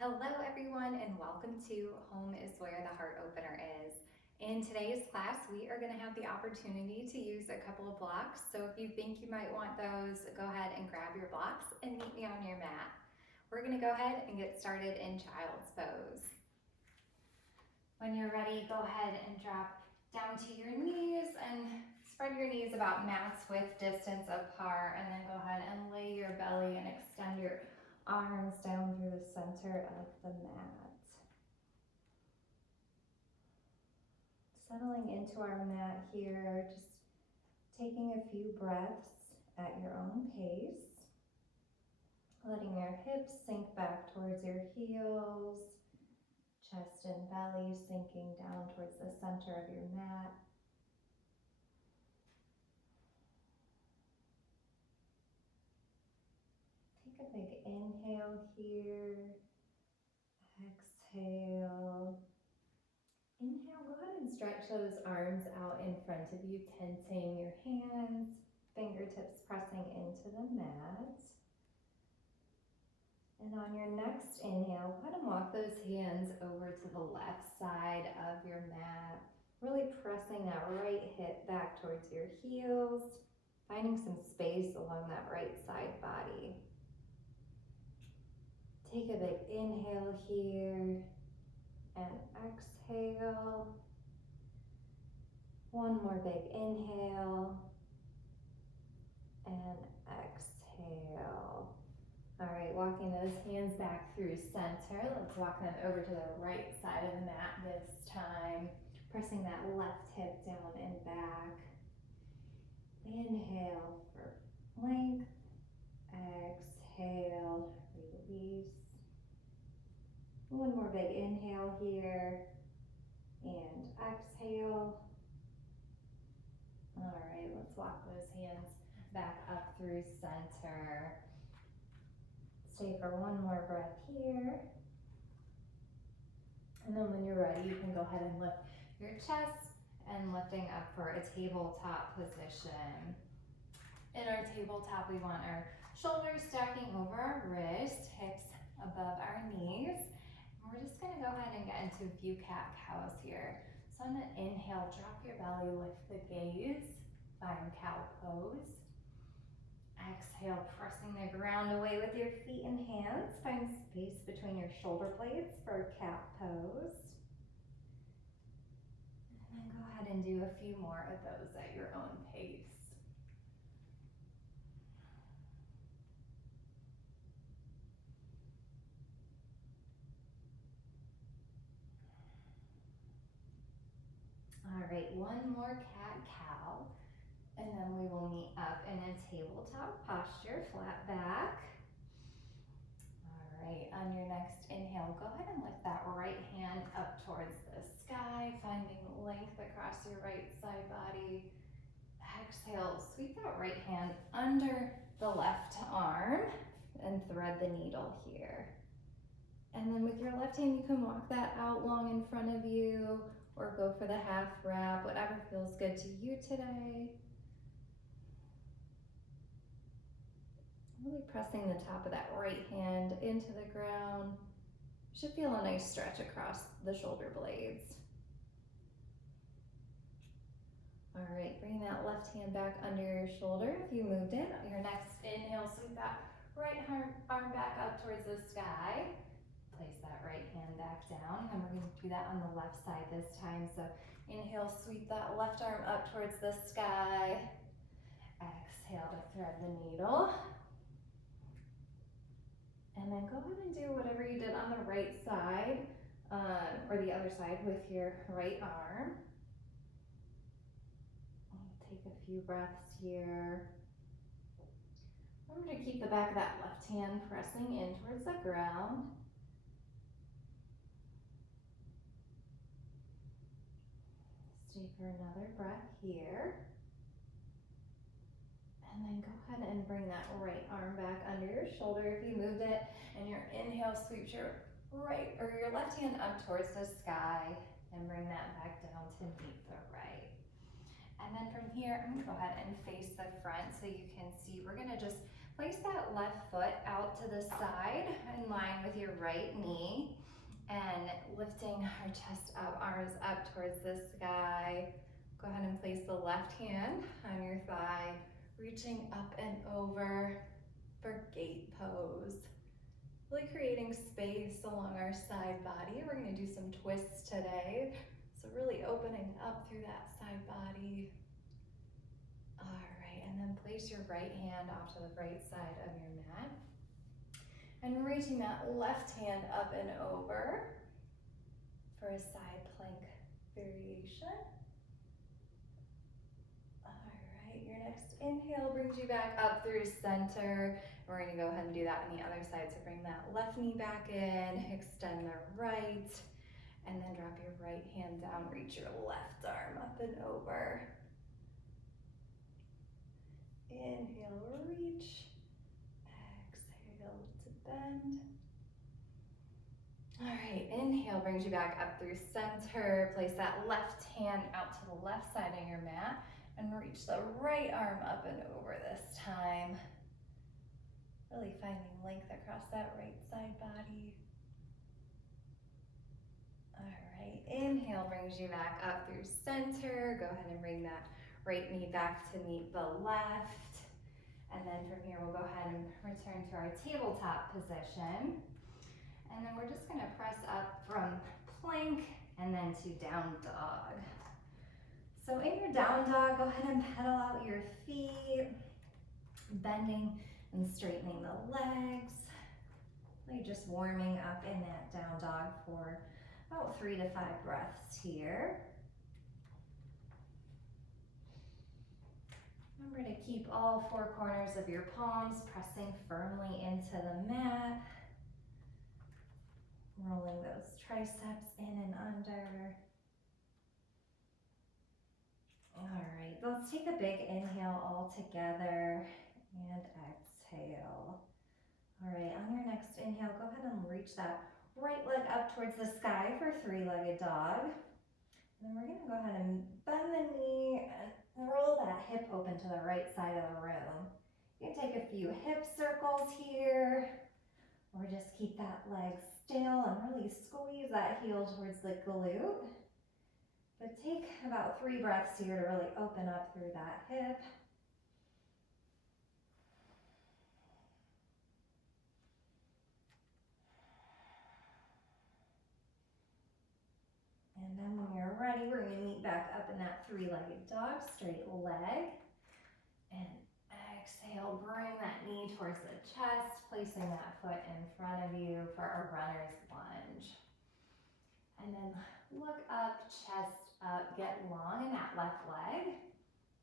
Hello everyone and welcome to Home is Where the Heart Opener Is. In today's class, we are going to have the opportunity to use a couple of blocks. So if you think you might want those, go ahead and grab your blocks and meet me on your mat. We're going to go ahead and get started in child's pose. When you're ready, go ahead and drop down to your knees and spread your knees about mat's width distance apart, and then go ahead and lay your belly and extend your arms down through the center of the mat. Settling into our mat here, just taking a few breaths at your own pace, letting your hips sink back towards your heels, chest and belly sinking down towards the center of your mat. Take a big inhale here, exhale. Inhale, go ahead and stretch those arms out in front of you, tensing your hands, fingertips pressing into the mat. And on your next inhale, go ahead and walk those hands over to the left side of your mat, really pressing that right hip back towards your heels, finding some space along that right side body. Take a big inhale here and exhale. One more big inhale and exhale. All right, walking those hands back through center. Let's walk them over to the right side of the mat this time. Pressing that left hip down and back. Inhale for length. Exhale, release. One more big inhale here and exhale. All right, let's walk those hands back up through center. Stay for one more breath here. And then when you're ready, you can go ahead and lift your chest and lifting up for a tabletop position. In our tabletop, we want our shoulders stacking over our wrists, hips above our knees. And we're just gonna go ahead and get into a few cat-cows here. So on an inhale, drop your belly, lift the gaze, find cow pose. Exhale, pressing the ground away with your feet and hands. Find space between your shoulder blades for cat pose. And then go ahead and do a few more of those at your own pace. All right, one more cat-cow, and then we will meet up in a tabletop posture, flat back. All right, on your next inhale, go ahead and lift that right hand up towards the sky, finding length across your right side body. Exhale, sweep that right hand under the left arm and thread the needle here. And then with your left hand, you can walk that out long in front of you or go for the half wrap, whatever feels good to you today. Really pressing the top of that right hand into the ground. You should feel a nice stretch across the shoulder blades. All right, bring that left hand back under your shoulder if you moved it. On your next inhale, sweep that right arm back up towards the sky. Place that right hand back down, and we're going to do that on the left side this time. So inhale, sweep that left arm up towards the sky. Exhale to thread the needle. And then go ahead and do whatever you did on the right side, or the other side with your right arm. Take a few breaths here. Remember to keep the back of that left hand pressing in towards the ground. Stay for another breath here. And then go ahead and bring that right arm back under your shoulder if you moved it. And your inhale sweeps your right or your left hand up towards the sky and bring that back down to meet the right. And then from here, I'm gonna go ahead and face the front so you can see. We're gonna just place that left foot out to the side in line with your right knee and lifting our chest up, arms up towards the sky. Go ahead and place the left hand on your thigh, reaching up and over for gate pose. Really creating space along our side body. We're gonna do some twists today. So really opening up through that side body. All right, and then place your right hand off to the right side of your mat. And reaching that left hand up and over for a side plank variation. All right, your next inhale brings you back up through center. We're gonna go ahead and do that on the other side. So bring that left knee back in, extend the right, and then drop your right hand down, reach your left arm up and over. Inhale, reach. Exhale to bend. All right, inhale brings you back up through center. Place that left hand out to the left side of your mat and reach the right arm up and over this time. Really finding length across that right side body. All right, inhale brings you back up through center. Go ahead and bring that right knee back to meet the left. And then from here, we'll go ahead and return to our tabletop position. And then we're just gonna press up from plank and then to down dog. So in your down dog, go ahead and pedal out your feet, bending and straightening the legs. Really just warming up in that down dog for about 3 to 5 breaths here. Remember to keep all 4 corners of your palms pressing firmly into the mat. Rolling those triceps in and under. All right, let's take a big inhale all together and exhale. All right, on your next inhale, go ahead and reach that right leg up towards the sky for 3-legged dog. And then we're gonna go ahead and bend the knee and roll that hip open to the right side of the room. You can take a few hip circles here, or just keep that leg still and really squeeze that heel towards the glute. But take about 3 breaths here to really open up through that hip. And then when you're ready, we're gonna meet back up in that 3-legged dog, straight leg. And exhale, bring that knee towards the chest, placing that foot in front of you for a runner's lunge. And then look up, chest up, get long in that left leg.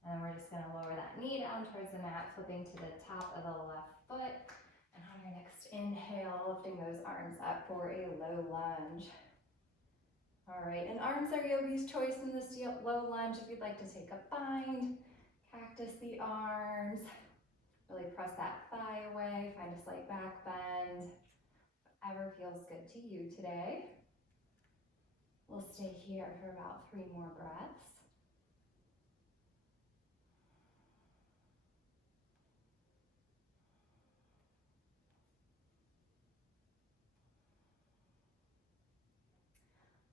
And we're just gonna lower that knee down towards the mat, flipping to the top of the left foot. And on your next inhale, lifting those arms up for a low lunge. All right, and arms are yogi's choice in this low lunge. If you'd like to take a bind, cactus the arms, really press that thigh away, find a slight back bend, whatever feels good to you today. We'll stay here for about 3 more breaths.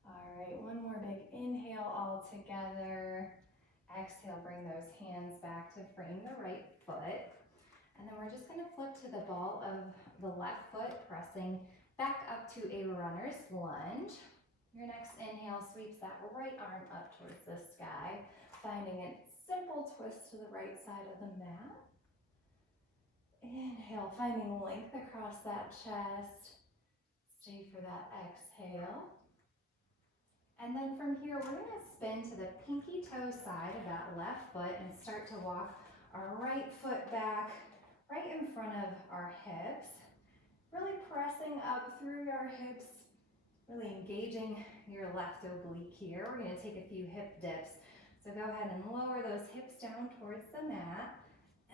All right, one more big inhale all together. Exhale, bring those hands back to frame the right foot. And then we're just gonna flip to the ball of the left foot, pressing back up to a runner's lunge. Your next inhale sweeps that right arm up towards the sky, finding a simple twist to the right side of the mat. Inhale, finding length across that chest. Stay for that exhale. And then from here, we're gonna spin to the pinky toe side of that left foot and start to walk our right foot back right in front of our hips. Really pressing up through our hips, really engaging your left oblique here. We're gonna take a few hip dips. So go ahead and lower those hips down towards the mat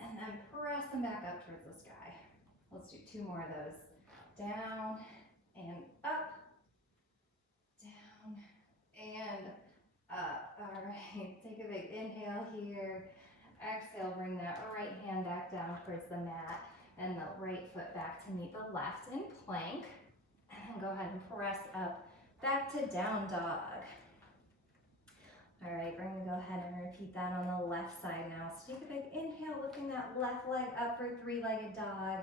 and then press them back up towards the sky. Let's do 2 more of those. Down and up, down and up. All right, take a big inhale here. Exhale, bring that right hand back down towards the mat. and the right foot back to meet the left in plank. And then go ahead and press up back to down dog. All right, we're gonna go ahead and repeat that on the left side now. So take a big inhale, lifting that left leg up for three-legged dog,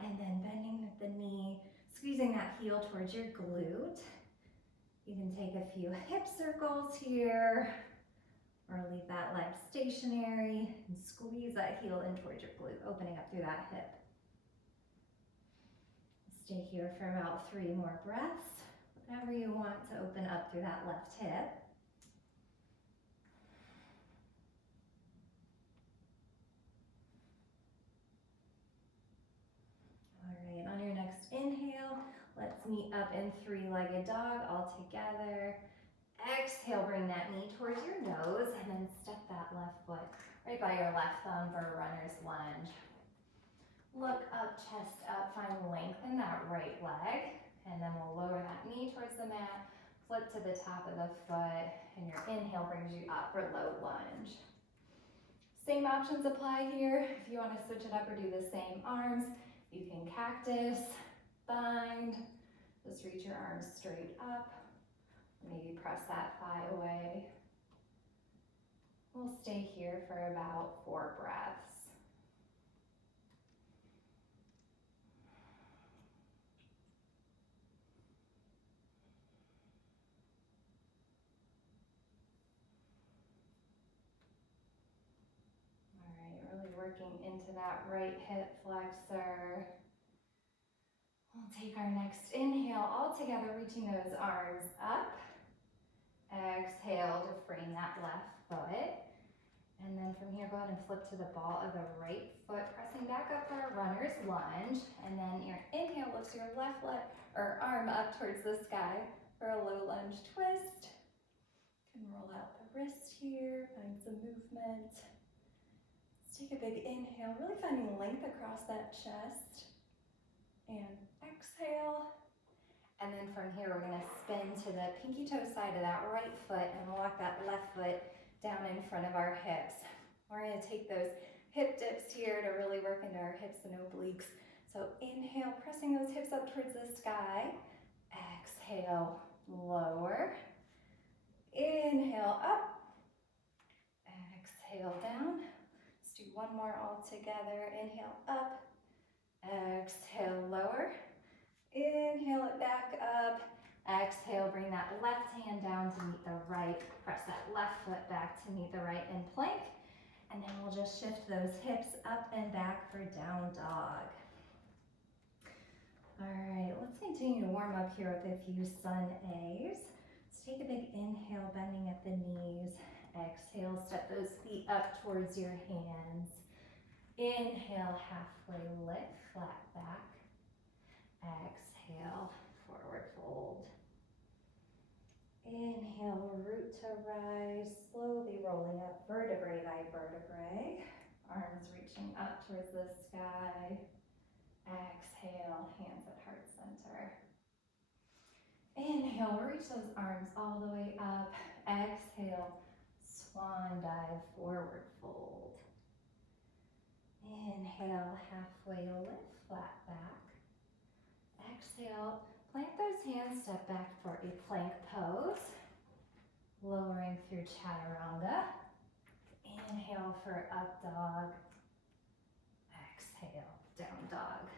and then bending the knee, squeezing that heel towards your glute. You can take a few hip circles here, or leave that leg stationary and squeeze that heel in towards your glute, opening up through that hip. Stay here for about 3 more breaths. Whatever you want to open up through that left hip. All right, on your next inhale, let's meet up in three-legged dog all together. Exhale, bring that knee towards your nose and then step that left foot right by your left thumb for a runner's lunge. Look up, chest up, find length in that right leg, and then we'll lower that knee towards the mat, flip to the top of the foot, and your inhale brings you up for low lunge. Same options apply here. If you want to switch it up or do the same arms, you can cactus, bind, just reach your arms straight up. Maybe press that thigh away. We'll stay here for about 4 breaths. All right, really working into that right hip flexor. We'll take our next inhale all together, reaching those arms up. Exhale to frame that left foot. And then from here, go ahead and flip to the ball of the right foot, pressing back up for a runner's lunge. And then your inhale lifts your left leg or arm up towards the sky for a low lunge twist. You can roll out the wrist here, find some movement. Let's take a big inhale, really finding length across that chest. And exhale. And then from here, we're gonna spin to the pinky toe side of that right foot and walk that left foot down in front of our hips. We're gonna take those hip dips here to really work into our hips and obliques. So inhale, pressing those hips up towards the sky. Exhale, lower. Inhale, up. Exhale, down. Let's do one more all together. Inhale, up. Exhale, lower. Inhale it back up. Exhale, bring that left hand down to meet the right. Press that left foot back to meet the right in plank. And then we'll just shift those hips up and back for down dog. All right, let's continue to warm up here with a few sun A's. Let's take a big inhale, bending at the knees. Exhale, step those feet up towards your hands. Inhale, halfway lift, flat back. Exhale, forward fold. Inhale, root to rise, slowly rolling up vertebrae by vertebrae. Arms reaching up towards the sky. Exhale, hands at heart center. Inhale, reach those arms all the way up. Exhale, swan dive, forward fold. Inhale, halfway lift, flat back. Exhale, plant those hands, step back for a plank pose. Lowering through chaturanga. Inhale for up dog. Exhale, down dog.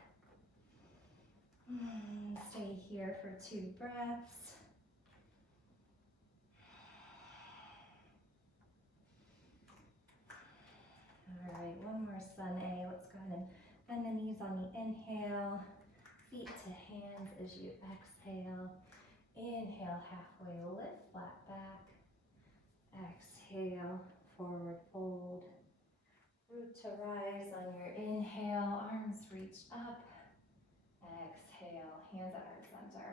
Stay here for 2 breaths. All right, one more sun A. Let's go ahead and bend the knees on the inhale. Feet to hands as you exhale. Inhale, halfway lift, flat back. Exhale, forward fold. Root to rise on your inhale, arms reach up. Exhale, hands at heart center.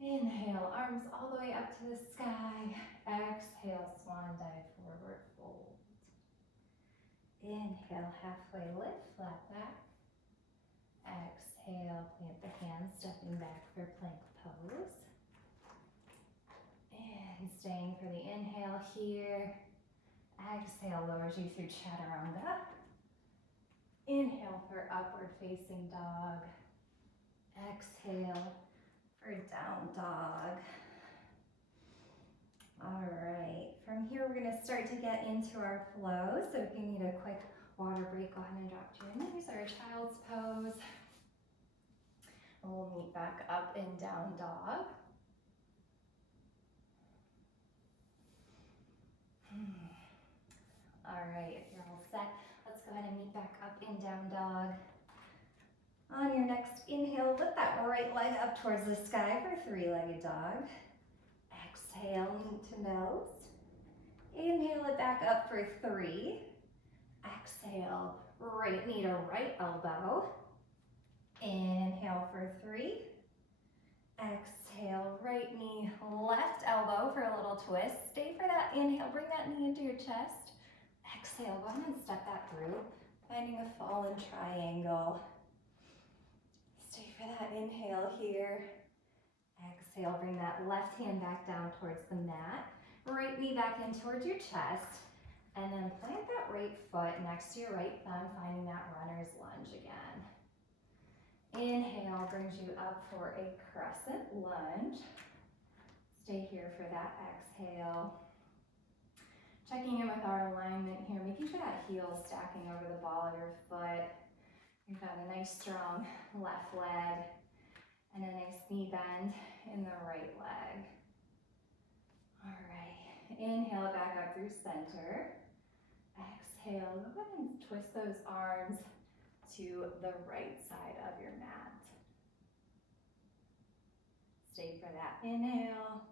Inhale, arms all the way up to the sky. Exhale, swan dive, forward fold. Inhale, halfway lift, flat back. Exhale, plant the hands, stepping back for plank pose. And staying for the inhale here. Exhale, lowers you through chaturanga. Inhale for upward facing dog. Exhale for down dog. All right, from here we're gonna start to get into our flow. So if you need a quick water break, go ahead and drop to your knees or a child's pose. And we'll meet back up in down dog. All right, if you're all set, let's go ahead and meet back up in down dog. On your next inhale, lift that right leg up towards the sky for three-legged dog. Exhale, knee to nose. Inhale it back up for three. Exhale, right knee to right elbow. Inhale for three. Exhale, right knee, left elbow for a little twist. Stay for that inhale, bring that knee into your chest. Exhale, go ahead and step that through, finding a fallen triangle. Stay for that inhale here. Exhale, bring that left hand back down towards the mat. Right knee back in towards your chest. And then plant that right foot next to your right thumb, finding that runner's lunge again. Inhale brings you up for a crescent lunge. Stay here for that exhale. Checking in with our alignment here, making sure that heel is stacking over the ball of your foot. You've got a nice strong left leg and a nice knee bend in the right leg. All right, inhale it back up through center. Exhale, go ahead and twist those arms to the right side of your mat. Stay for that inhale.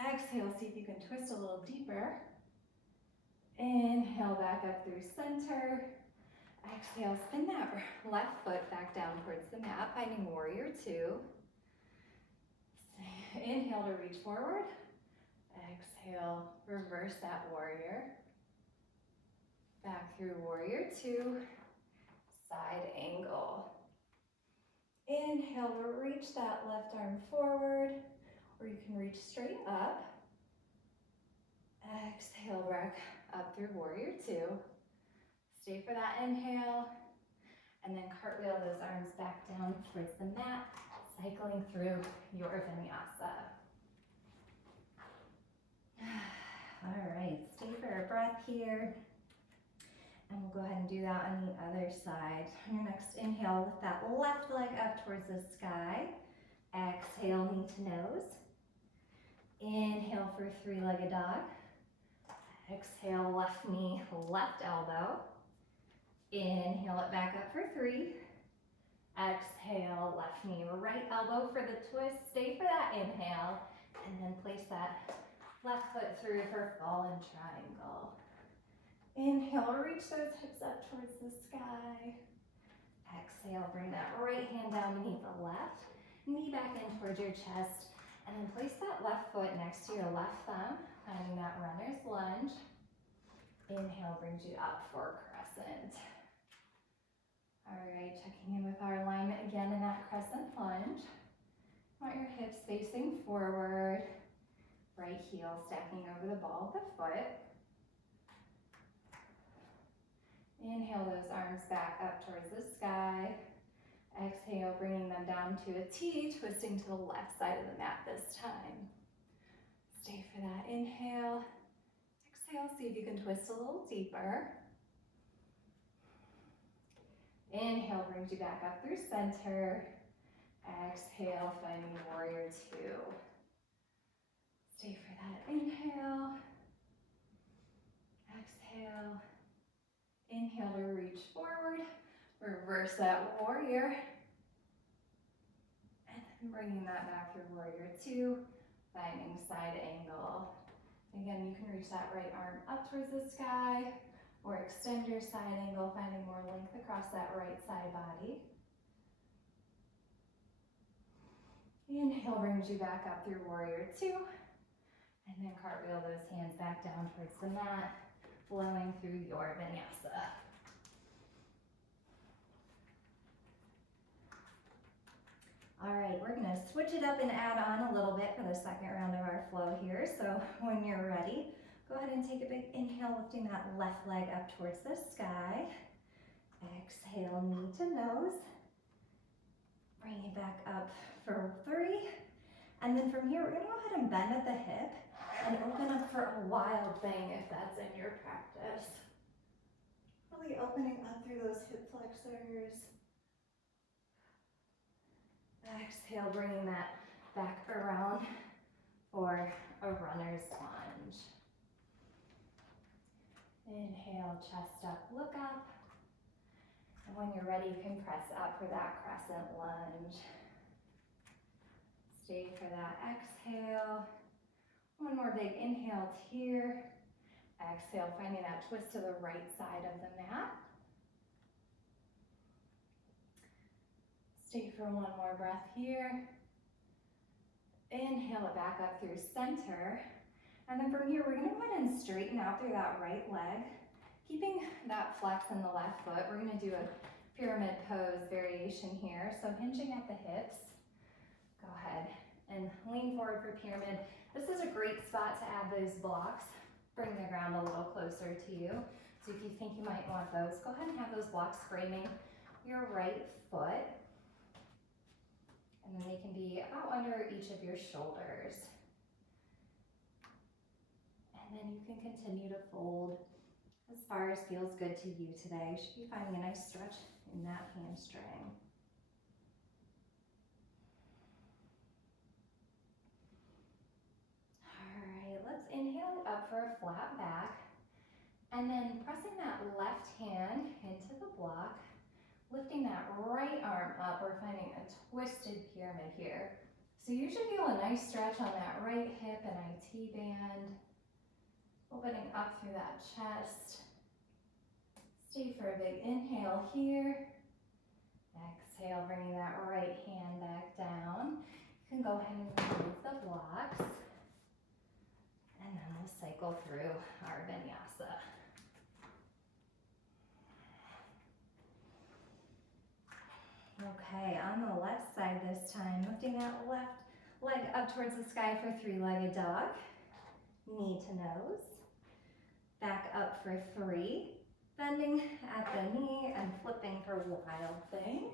Exhale, see if you can twist a little deeper. Inhale back up through center. Exhale, spin that left foot back down towards the mat, finding warrior two. Inhale to reach forward. Exhale, reverse that warrior. Back through warrior two, side angle. Inhale to reach that left arm forward, or you can reach straight up. Exhale, back up through warrior two. Stay for that inhale, and then cartwheel those arms back down towards the mat, cycling through your vinyasa. All right, stay for a breath here. And we'll go ahead and do that on the other side. On your next inhale, lift that left leg up towards the sky. Exhale, knee to nose. Inhale for three-legged dog. Exhale, left knee, left elbow. Inhale it back up for three. Exhale, left knee, right elbow for the twist. Stay for that inhale. And then place that left foot through for fallen triangle. Inhale, reach those hips up towards the sky. Exhale, bring that right hand down beneath the left. Knee back in towards your chest. And then place that left foot next to your left thumb, finding that runner's lunge. Inhale brings you up for crescent. All right, checking in with our alignment again in that crescent lunge. Want your hips facing forward. Right heel stacking over the ball of the foot. Inhale those arms back up towards the sky. Exhale, bringing them down to a T, twisting to the left side of the mat this time. Stay for that inhale. Exhale, see if you can twist a little deeper. Inhale brings you back up through center. Exhale, finding warrior two. Stay for that inhale. Exhale. Inhale to reach forward. Reverse that warrior. And then bringing that back through warrior two, finding side angle. Again, you can reach that right arm up towards the sky or extend your side angle, finding more length across that right side body. Inhale brings you back up through warrior two. And then cartwheel those hands back down towards the mat, flowing through your vinyasa. All right, we're gonna switch it up and add on a little bit for the second round of our flow here. So when you're ready, go ahead and take a big inhale, lifting that left leg up towards the sky. Exhale, knee to nose. Bring it back up for 3. And then from here, we're gonna go ahead and bend at the hip and open up for a wild thing if that's in your practice. Really opening up through those hip flexors. Exhale, bringing that back around for a runner's lunge. Inhale, chest up, look up. And when you're ready, you can press up for that crescent lunge. Stay for that exhale. One more big inhale here. Exhale, finding that twist to the right side of the mat. Stay for one more breath here. Inhale it back up through center. And then from here, we're gonna go ahead and straighten out through that right leg. Keeping that flex in the left foot, we're gonna do a pyramid pose variation here. So hinging at the hips, go ahead and lean forward for pyramid. This is a great spot to add those blocks. Bring the ground a little closer to you. So if you think you might want those, go ahead and have those blocks framing your right foot. And then they can be about under each of your shoulders. And then you can continue to fold as far as feels good to you today. You should be finding a nice stretch in that hamstring. All right, let's inhale up for a flat back. And then pressing that left hand into the block, lifting that right arm up. We're finding a twisted pyramid here. So you should feel a nice stretch on that right hip and IT band. Opening up through that chest. Stay for a big inhale here. Exhale, bringing that right hand back down. You can go ahead and remove the blocks. And then we'll cycle through our vinyasa. Okay, on the left side this time, lifting that left leg up towards the sky for 3-legged dog. Knee to nose. Back up for 3. Bending at the knee and flipping for wild thing.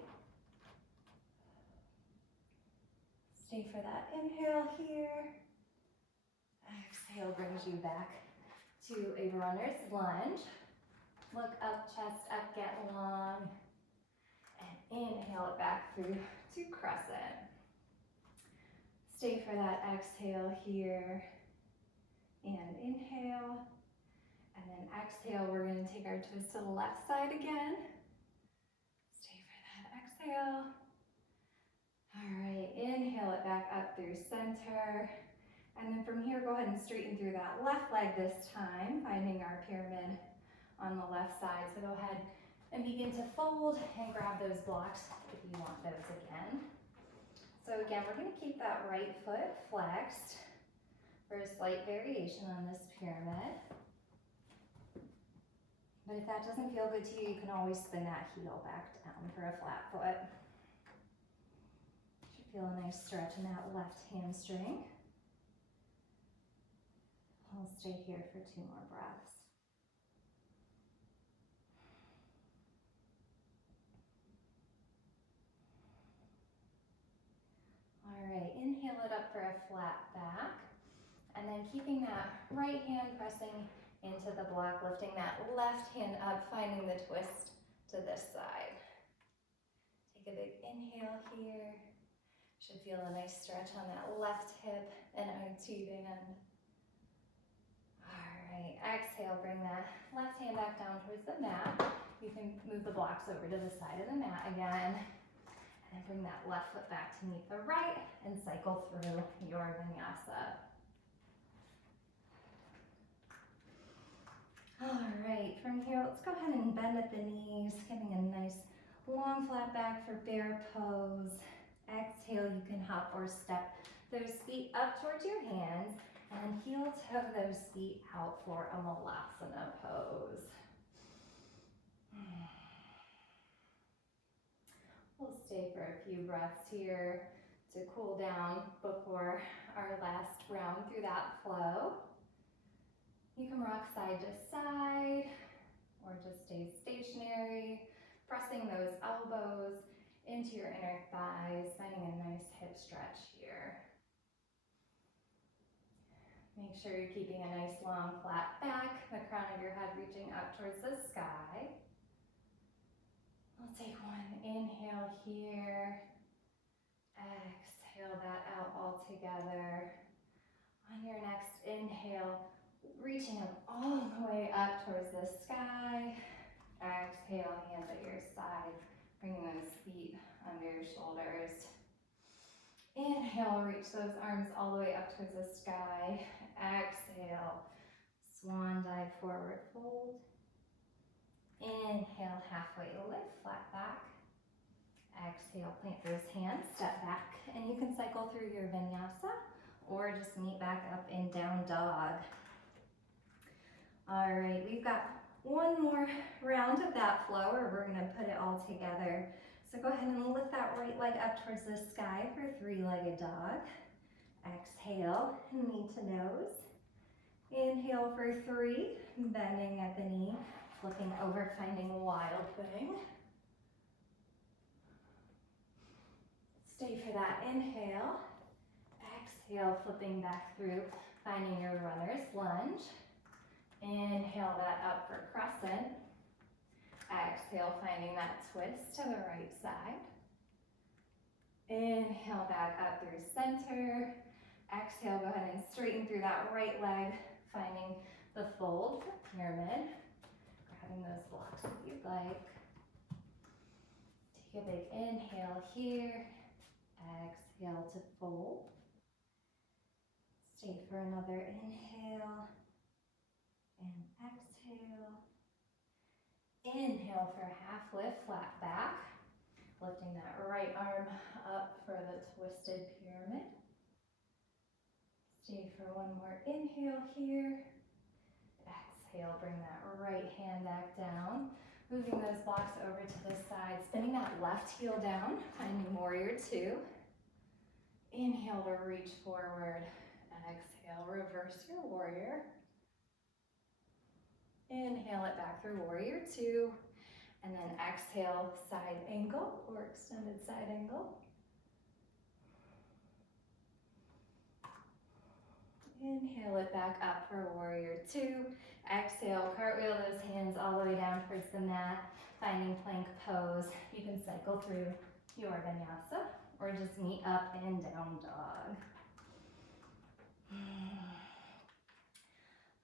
Stay for that inhale here. Exhale brings you back to a runner's lunge. Look up, chest up, get long. And inhale it back through to crescent. Stay for that exhale here. And inhale. And then exhale, we're going to take our twist to the left side again. Stay for that exhale. All right, inhale it back up through center. And then from here, go ahead and straighten through that left leg this time, finding our pyramid on the left side. So go ahead and begin to fold and grab those blocks if you want those again. So again, we're going to keep that right foot flexed for a slight variation on this pyramid. But if that doesn't feel good to you, you can always spin that heel back down for a flat foot. Should feel a nice stretch in that left hamstring. We'll stay here for 2 more breaths. All right, inhale it up for a flat back. And then keeping that right hand pressing into the block, lifting that left hand up, finding the twist to this side. Take a big inhale here. Should feel a nice stretch on that left hip and IT band. All right, exhale, bring that left hand back down towards the mat. You can move the blocks over to the side of the mat again. And then bring that left foot back to meet the right and cycle through your vinyasa. All right, from here, let's go ahead and bend at the knees, getting a nice long flat back for bear pose. Exhale, you can hop or step those feet up towards your hands and heel toe those feet out for a malasana pose. We'll stay for a few breaths here to cool down before our last round through that flow. You can rock side to side or just stay stationary. Pressing those elbows into your inner thighs, finding a nice hip stretch here. Make sure you're keeping a nice long flat back, the crown of your head reaching up towards the sky. We'll take one inhale here. Exhale that out all together. On your next inhale, reaching up all the way up towards the sky. Exhale, hands at your side, bringing those feet under your shoulders. Inhale, reach those arms all the way up towards the sky. Exhale, swan dive, forward fold. Inhale, halfway lift, flat back. Exhale, plant those hands, step back, and you can cycle through your vinyasa or just meet back up in down dog. All right, we've got one more round of that flow where we're gonna put it all together. So go ahead and lift that right leg up towards the sky for three-legged dog. Exhale, knee to nose. Inhale for three, bending at the knee, flipping over, finding wild thing. Stay for that inhale. Exhale, flipping back through, finding your runner's lunge. Inhale that up for crescent. Exhale, finding that twist to the right side. Inhale back up through center. Exhale, go ahead and straighten through that right leg, finding the fold for pyramid. Grabbing those blocks if you'd like. Take a big inhale here. Exhale to fold. Stay for another inhale and exhale. Inhale for half lift, flat back. Lifting that right arm up for the twisted pyramid. Stay for one more inhale here. Exhale, bring that right hand back down. Moving those blocks over to the side, spinning that left heel down, finding warrior two. Inhale to reach forward. Exhale, reverse your warrior. Inhale it back through warrior two. And then exhale, side angle or extended side angle. Inhale it back up for warrior two. Exhale, cartwheel those hands all the way down towards the mat, finding plank pose. You can cycle through your vinyasa or just meet up and down dog.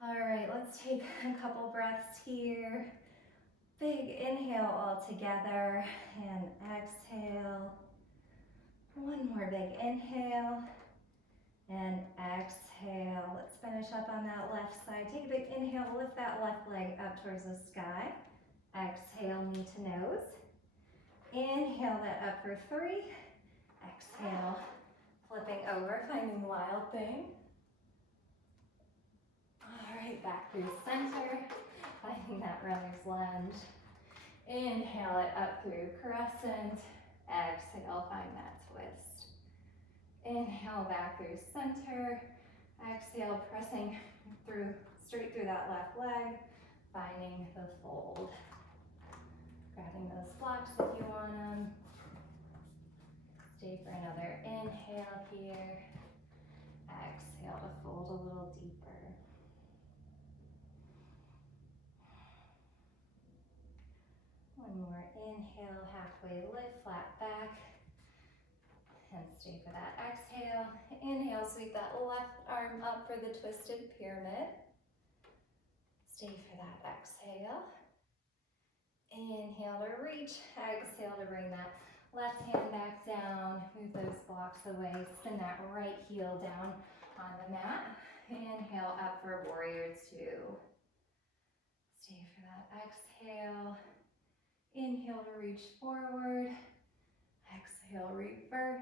All right, let's take a couple breaths here. Big inhale all together and exhale. One more big inhale and exhale. Let's finish up on that left side. Take a big inhale, lift that left leg up towards the sky. Exhale, knee to nose. Inhale that up for three. Exhale, flipping over, finding wild thing. All right, back through center, finding that runner's lunge. Inhale it up through crescent. Exhale, find that twist. Inhale back through center. Exhale, pressing through, straight through that left leg, finding the fold. Grabbing those blocks if you want them. Stay for another inhale here. Exhale to fold a little deeper. One more inhale, halfway lift, flat back. And stay for that exhale. Inhale, sweep that left arm up for the twisted pyramid. Stay for that exhale. Inhale to reach, exhale to bring that left hand back down. Move those blocks away, spin that right heel down on the mat. Inhale up for warrior two. Stay for that exhale. Inhale to reach forward. Exhale, reverse.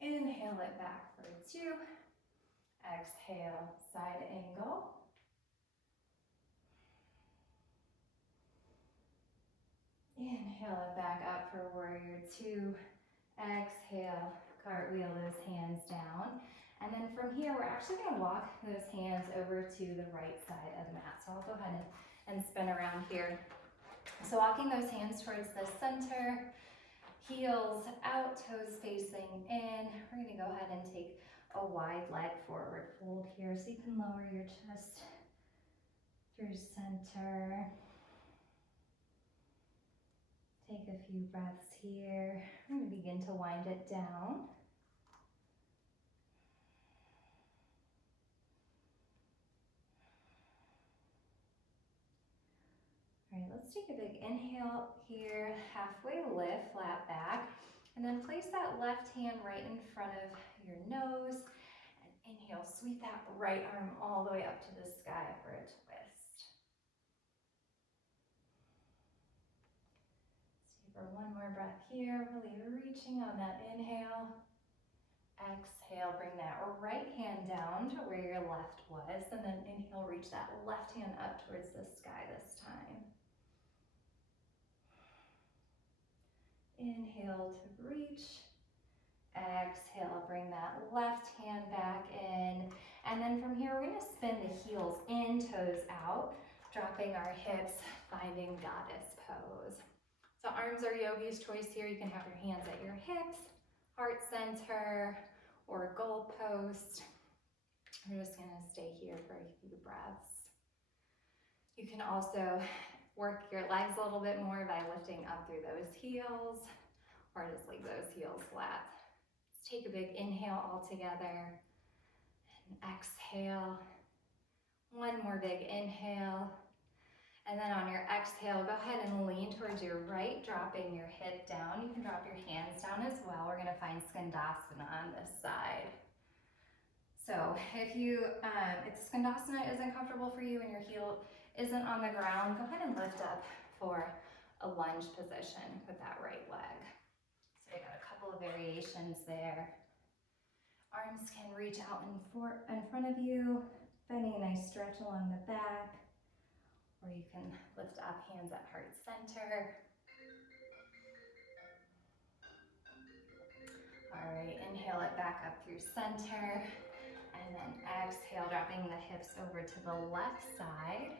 Inhale it back for two. Exhale, side angle. Inhale it back up for warrior two. Exhale, cartwheel those hands down. And then from here, we're actually gonna walk those hands over to the right side of the mat. So I'll go ahead and spin around here So walking those hands towards the center, heels out, toes facing in. We're gonna go ahead and take a wide leg forward fold here so you can lower your chest through center. Take a few breaths here. We're gonna begin to wind it down. All right, let's take a big inhale here, halfway lift, flat back, and then place that left hand right in front of your nose, and inhale, sweep that right arm all the way up to the sky for a twist. Let's take for one more breath here, really reaching on that inhale. Exhale, bring that right hand down to where your left was, and then inhale, reach that left hand up towards the sky this time. Inhale to reach. Exhale, bring that left hand back in. And then from here, we're gonna spin the heels in, toes out, dropping our hips, finding goddess pose. So arms are yogi's choice here. You can have your hands at your hips, heart center, or goal post. We're just gonna stay here for a few breaths. You can also work your legs a little bit more by lifting up through those heels, or just leave those heels flat. Let's take a big inhale all together, and exhale. One more big inhale. And then on your exhale, go ahead and lean towards your right, dropping your hip down. You can drop your hands down as well. We're gonna find Skandasana on this side. So if Skandasana isn't comfortable for you and your heel isn't on the ground, go ahead and lift up for a lunge position with that right leg. So I got a couple of variations there. Arms can reach out in front of you, finding a nice stretch along the back, or you can lift up, hands at heart center. All right, inhale it back up through center, and then exhale, dropping the hips over to the left side.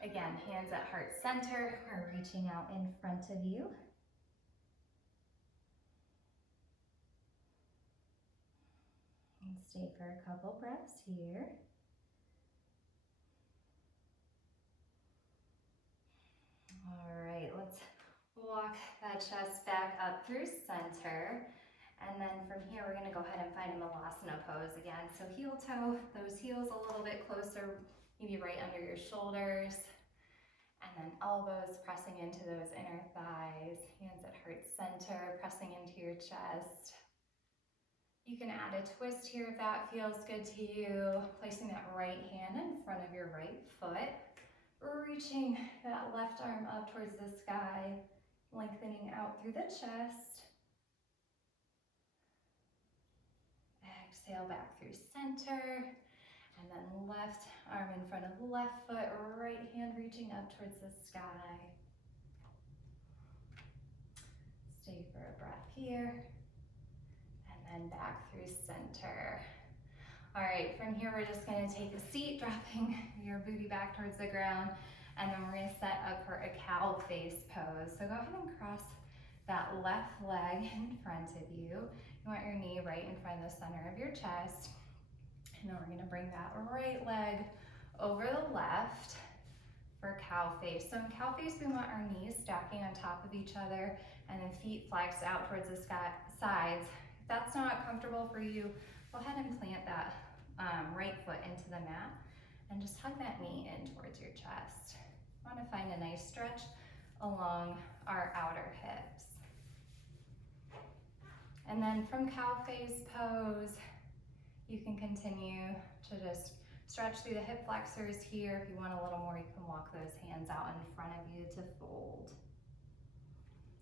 Again, hands at heart center, or reaching out in front of you. And stay for a couple breaths here. All right, let's walk that chest back up through center. And then from here, we're gonna go ahead and find a Malasana pose again. So heel toe, those heels a little bit closer, maybe right under your shoulders. And then elbows pressing into those inner thighs, hands at heart center, pressing into your chest. You can add a twist here if that feels good to you, placing that right hand in front of your right foot, reaching that left arm up towards the sky, lengthening out through the chest. Exhale back through center, and then left arm in front of left foot, right hand reaching up towards the sky. Stay for a breath here, and then back through center. All right, from here we're just gonna take a seat, dropping your booty back towards the ground, and then we're gonna set up for a cow face pose. So go ahead and cross that left leg in front of you. You want your knee right in front of the center of your chest. And then we're gonna bring that right leg over the left for cow face. So in cow face, we want our knees stacking on top of each other and then feet flexed out towards the sides. If that's not comfortable for you, go ahead and plant that right foot into the mat and just hug that knee in towards your chest. I want to find a nice stretch along our outer hips. And then from cow face pose, you can continue to just stretch through the hip flexors here. If you want a little more, you can walk those hands out in front of you to fold.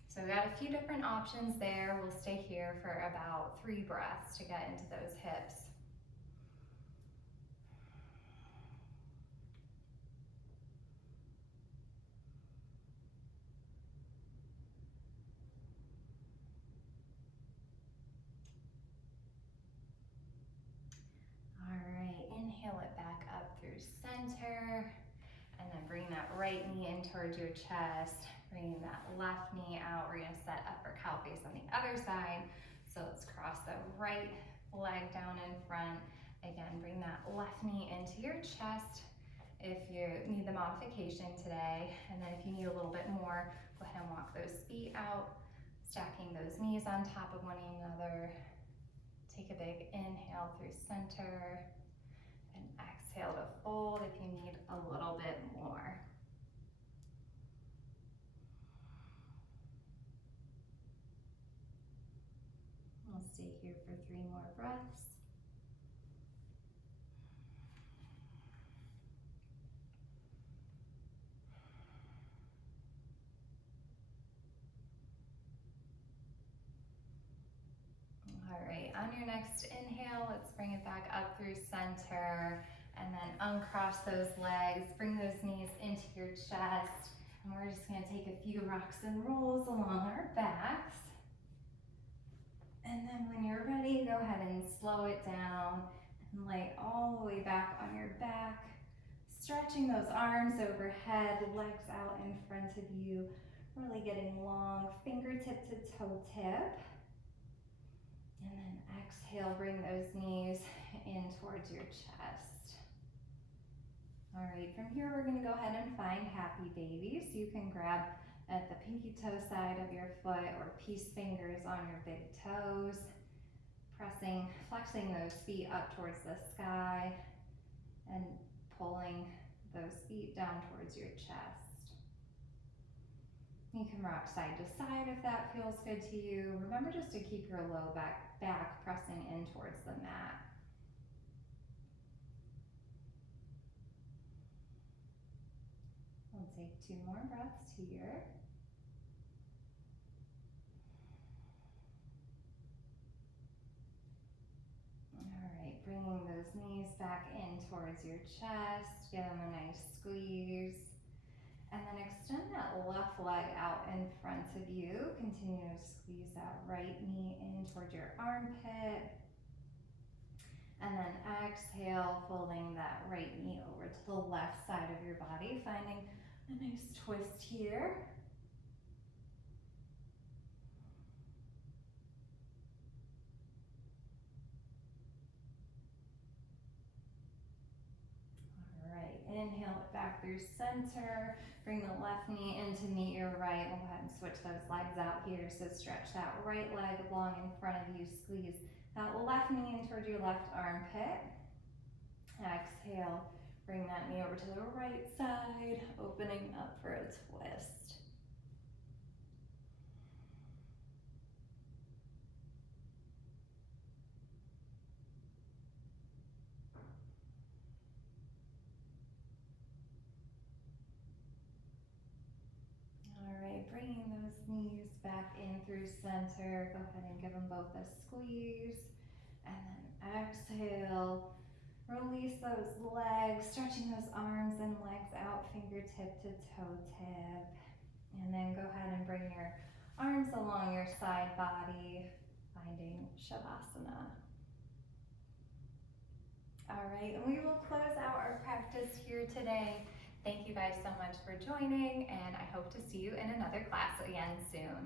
So we got a few different options there. We'll stay here for about 3 breaths to get into those hips. All right, inhale it back up through center, and then bring that right knee in towards your chest, bringing that left knee out. We're gonna set upper cow face on the other side. So let's cross the right leg down in front. Again, bring that left knee into your chest if you need the modification today. And then if you need a little bit more, go ahead and walk those feet out, stacking those knees on top of one another. Take a big inhale through center and exhale to fold if you need a little bit more. We'll stay here for 3 more breaths. All right, on your next inhale, let's bring it back up through center and then uncross those legs, bring those knees into your chest, and we're just gonna take a few rocks and rolls along our backs. And then when you're ready, go ahead and slow it down and lay all the way back on your back, stretching those arms overhead, legs out in front of you, really getting long, fingertip to toe tip. And then exhale, bring those knees in towards your chest. All right, from here we're gonna go ahead and find happy baby. So you can grab at the pinky toe side of your foot or peace fingers on your big toes, flexing those feet up towards the sky and pulling those feet down towards your chest. You can rock side to side if that feels good to you. Remember just to keep your low back pressing in towards the mat. We'll take 2 more breaths here. All right, bringing those knees back in towards your chest, give them a nice squeeze. And then extend that left leg out in front of you. Continue to squeeze that right knee in towards your armpit. And then exhale, folding that right knee over to the left side of your body, finding a nice twist here. Inhale it back through center. Bring the left knee in to meet your right. We'll go ahead and switch those legs out here. So stretch that right leg long in front of you. Squeeze that left knee in towards your left armpit. Exhale, bring that knee over to the right side, opening up for a twist. Bringing those knees back in through center. Go ahead and give them both a squeeze. And then exhale. Release those legs, stretching those arms and legs out, fingertip to toe tip. And then go ahead and bring your arms along your side body, finding Shavasana. All right, and we will close out our practice here today. Thank you guys so much for joining, and I hope to see you in another class again soon.